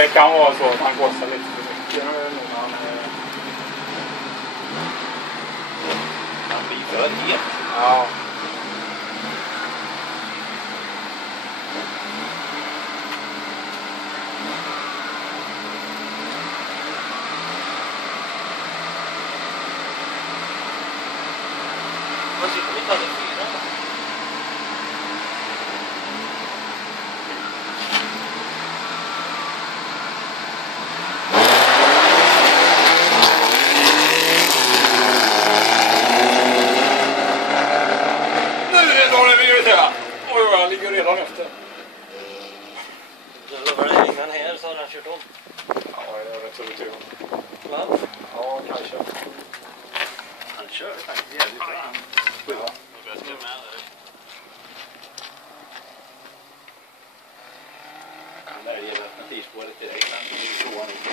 Det kan vara så att man gossar lite för mycket. Han blir för het. Ja. Vad sitter vi taget 4? Han ligger redan efter. Jag lovar dig, innan här så har han kört om. Ja, jag är rätt så lite. Va? Ja, kanske. Han kör faktiskt jävligt bra. Ja. Han väljer alternativspåret direkt. Han tror han inte.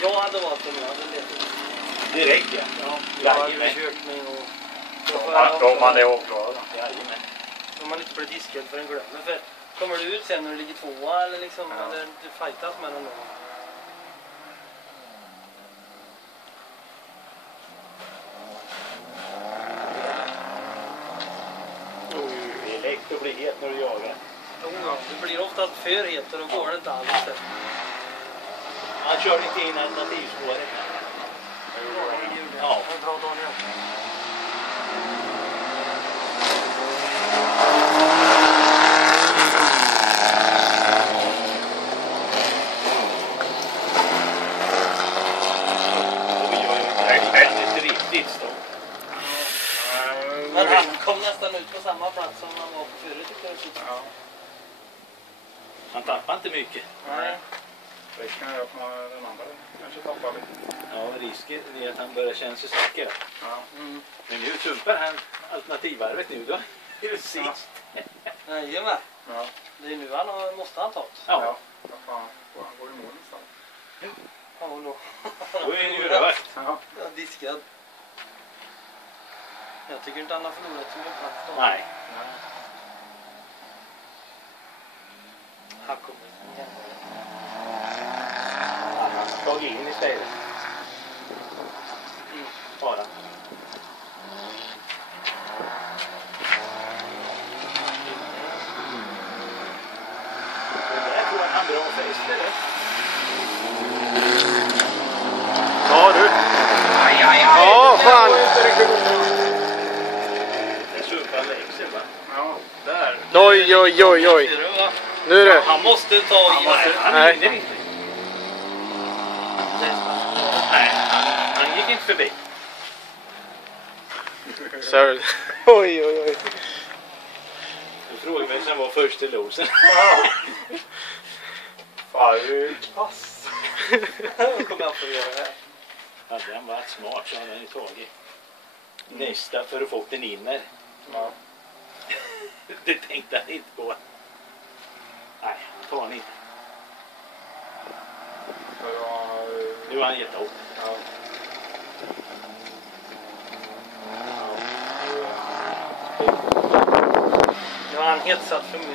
Jag hade valt den, jag hade letat. Direkt, ja. Jag hade försökt mig och... Om man är avklarad. Jajamän. Om man inte blir diskad för en glömmer. För kommer du ut sen när du ligger tvåa eller liksom, eller du fightas med den då? Det är lätt att bli het när du jagar. Det blir ofta för het och då går det inte alls. Han kör inte in alternativspåret. Ja. Bra dag nu. Men han kom nästan ut på samma plats som han var på förut, tycker jag. Ja. Han tappar inte mycket. Nej. Det kan jag på den andra. Kanske tappar lite. Ja, risken är att han börjar känna sig säker. Ja. Mm. Men nu tumpar han alternativvarvet nu då. Det är sist. Jajamän. Ja. Det är nu han måste han ta det. Ja. Vad fan. Han går i mål nästan. Ja, och då. Då är det ju rört. Ja. Jag är diskad. Jag tycker inte han har förlorat så mycket plats då. Nej. Han kommer igen. Han har tagit in istället. Bara. Det där tror jag han drar fest, eller? Ja du. Aj, aj, aj! Ja, fan. Det sumpar växel, va? Ja, där. Oj, oj, oj, oj. Nu är det. Han måste ta i. Han hinner inte. Nej, han gick inte förbi. Så. Oj, oj, oj. Du frågade vem som var först till losen. Ja. Fan, det är ju pass. Kommer han få göra det här. Hade han varit smart så hade han ju tagit nästa för att få den inner. Ja. Det tänkte han inte på. Nej, han tar han inte. Nu har han gett upp. Ja. Nu har han hetsat för mig.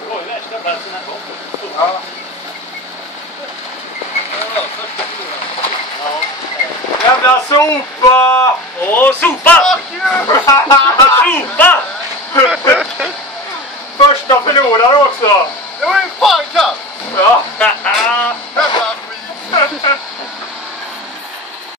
Det var ju värsta platsen han kom på. Ja. Jävla sopa! Åh, sopa! Sopa! Första förlorare också! Det var ju fan katt! Ja. Jävla skit!